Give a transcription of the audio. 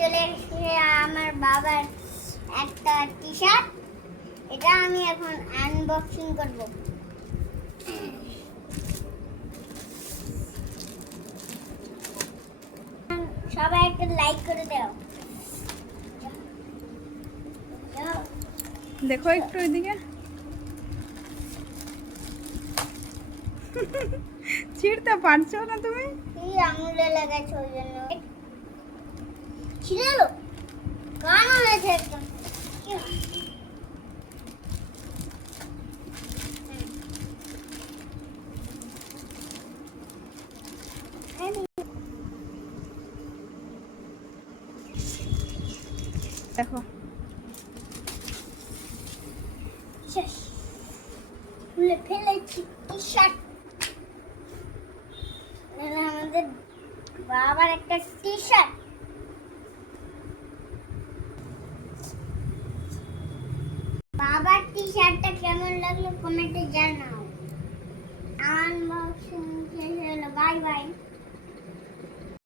চলে এসেছে আমার বাবার একটা টি শার্ট। এটা আমি এখন আনবক্সিং করব। সবাই একটা লাইক করে দাও। দেখো একটু এদিকে। ছিঁড়তে পারছো না তুমি? এই আঙুলে লাগাচ্ছ ওই জন্য ছিঁড়ে এলো, কান হয়েছে একদম। দেখো শেষ, খুলে ফেলেছি টি শার্ট। আমাদের বাবার একটা টি শার্ট। বাবার টি শার্টটা কেমন লাগলো কমেন্টে জানাও। আনবক্সিং শেষ হলো, বাই বাই।